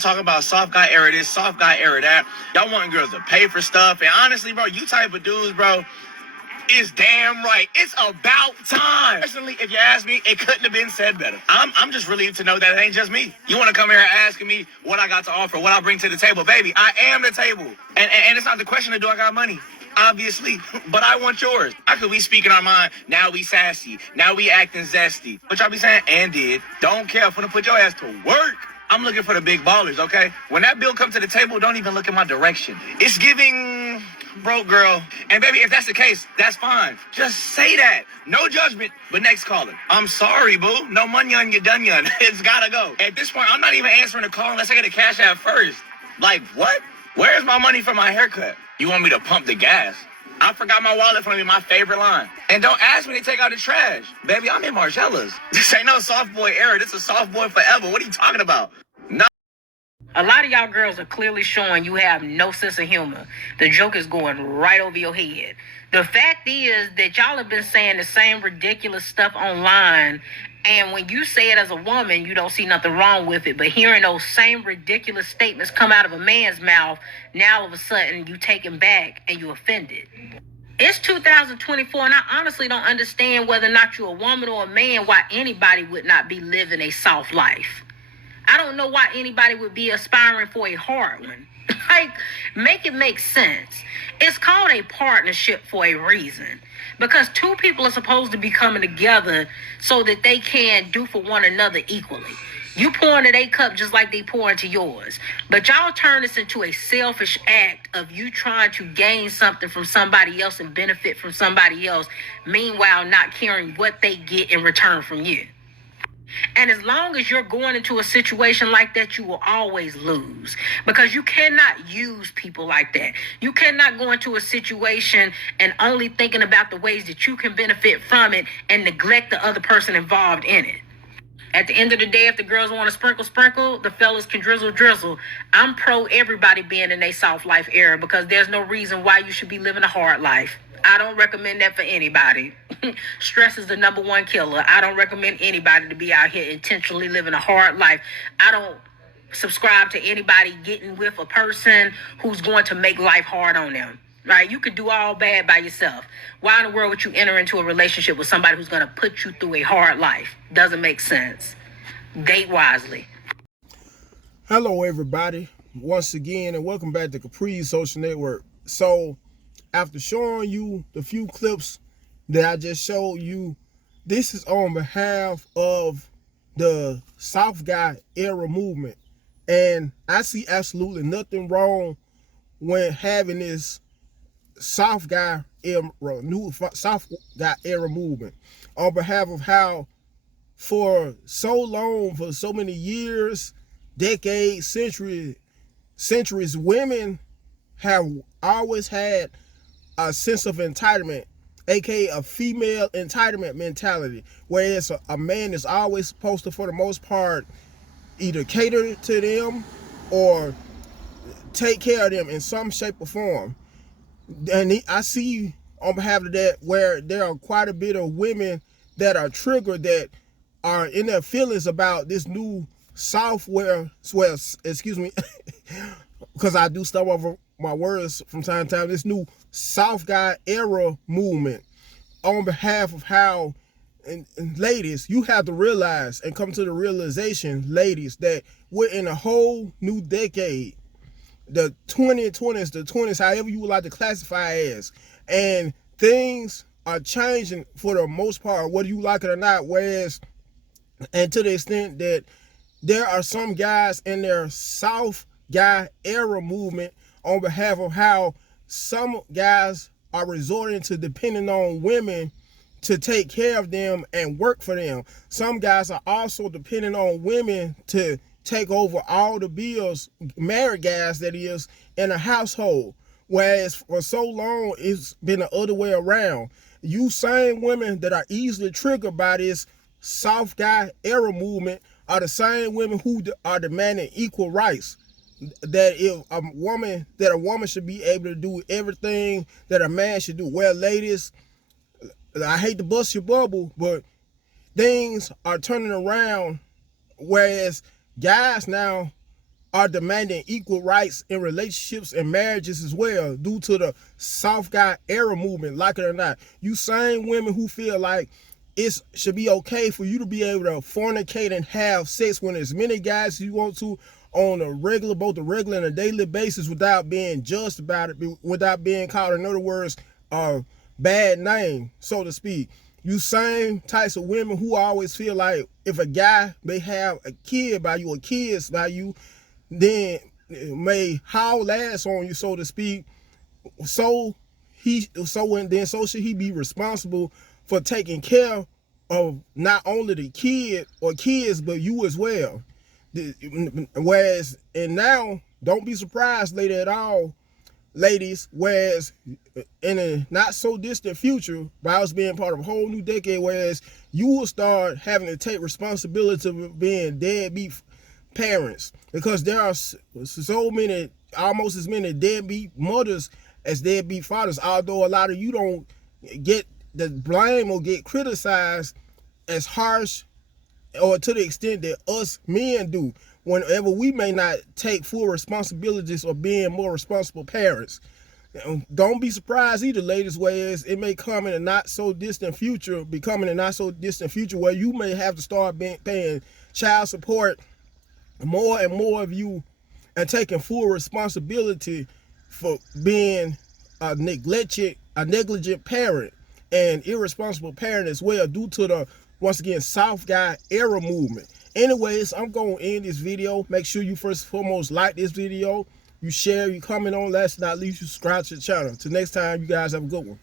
Talking about soft guy era this, soft guy era that. Y'all want girls to pay for stuff. And honestly, bro, you type of dudes, bro, is damn right. It's about time. Personally, if you ask me, it couldn't have been said better. I'm just relieved to know that it ain't just me. You want to come here asking me what I got to offer, what I bring to the table. Baby, I am the table. And it's not the question of do I got money. Obviously, but I want yours. I could be speaking our mind. Now we sassy. Now we acting zesty. What y'all be saying? And did. Don't care. I'm finna put your ass to work. I'm looking for the big ballers, okay? When that bill comes to the table, don't even look in my direction. It's giving broke girl. And baby, if that's the case, that's fine. Just say that. No judgment, but next caller. I'm sorry, boo. No money on your done yun. It's gotta go. At this point, I'm not even answering the call unless I get a cash app first. Like, what? Where's my money for my haircut? You want me to pump the gas? I forgot my wallet from me, my favorite line. And don't ask me to take out the trash. Baby, I'm in Margella's. This ain't no soft boy era. This is soft boy forever. What are you talking about? No. A lot of y'all girls are clearly showing you have no sense of humor. The joke is going right over your head. The fact is that y'all have been saying the same ridiculous stuff online, and when you say it as a woman, you don't see nothing wrong with it. But hearing those same ridiculous statements come out of a man's mouth, now all of a sudden you take him back and you offended. It's 2024, and I honestly don't understand whether or not you're a woman or a man, why anybody would not be living a soft life. I don't know why anybody would be aspiring for a hard one. Like, make it make sense. It's called a partnership for a reason. Because two people are supposed to be coming together so that they can do for one another equally. You pour into their cup just like they pour into yours. But y'all turn this into a selfish act of you trying to gain something from somebody else and benefit from somebody else, meanwhile not caring what they get in return from you. And as long as you're going into a situation like that, you will always lose, because you cannot use people like that. You cannot go into a situation and only thinking about the ways that you can benefit from it and neglect the other person involved in it. At the end of the day, if the girls want to sprinkle, the fellas can drizzle. I'm pro everybody being in a soft life era, because there's no reason why you should be living a hard life. I don't recommend that for anybody. Stress is the number one killer. I don't recommend anybody to be out here intentionally living a hard life. I don't subscribe to anybody getting with a person who's going to make life hard on them. Right? You could do all bad by yourself. Why in the world would you enter into a relationship with somebody who's going to put you through a hard life? Doesn't make sense. Date wisely. Hello, everybody. Once again, and welcome back to Capri Social Network. So, after showing you the few clips that I just showed you, this is on behalf of the soft guy era movement. And I see absolutely nothing wrong when having this soft guy era, new soft guy era movement on behalf of how for so long, for so many years, decades, centuries, women have always had a sense of entitlement, aka a female entitlement mentality, whereas a man is always supposed to, for the most part, either cater to them or take care of them in some shape or form. And I see on behalf of that where there are quite a bit of women that are triggered, that are in their feelings about this new software, excuse me, because I do stuff over my words from time to time, this new soft guy era movement on behalf of how, and ladies, you have to realize and come to the realization, ladies, that we're in a whole new decade, the 2020s, the 20s, however you would like to classify as, and things are changing for the most part, whether you like it or not, whereas, and to the extent that there are some guys in their soft guy era movement on behalf of how some guys are resorting to depending on women to take care of them and work for them. Some guys are also depending on women to take over all the bills, married guys that is, in a household. Whereas for so long, it's been the other way around. You same women that are easily triggered by this soft guy era movement are the same women who are demanding equal rights. That if a woman should be able to do everything that a man should do. Well, ladies, I hate to bust your bubble, but things are turning around, whereas guys now are demanding equal rights in relationships and marriages as well, due to the soft guy era movement. Like it or not, you same women who feel like it should be okay for you to be able to fornicate and have sex with as many guys as you want to on a regular, both a regular and a daily basis, without being judged about it, without being called, in other words, a bad name, so to speak. You same types of women who always feel like if a guy may have a kid by you or kids by you, then it may haul ass on you, so to speak. So should he be responsible for taking care of not only the kid or kids, but you as well. Whereas, and now, don't be surprised later at all, ladies, whereas in a not so distant future, by us being part of a whole new decade, whereas you will start having to take responsibility of being deadbeat parents, because there are so many, almost as many deadbeat mothers as deadbeat fathers, although a lot of you don't get the blame or get criticized as harsh or to the extent that us men do, whenever we may not take full responsibilities or being more responsible parents. Don't be surprised either, ladies, whereas it may come in a not so distant future, where you may have to start paying child support, more and more of you, and taking full responsibility for being a negligent parent and irresponsible parent as well, due to the, once again, soft guy era movement. Anyways, I'm going to end this video. Make sure you first and foremost like this video, you share, you comment on, last but not least, you subscribe to the channel. Till next time, you guys have a good one.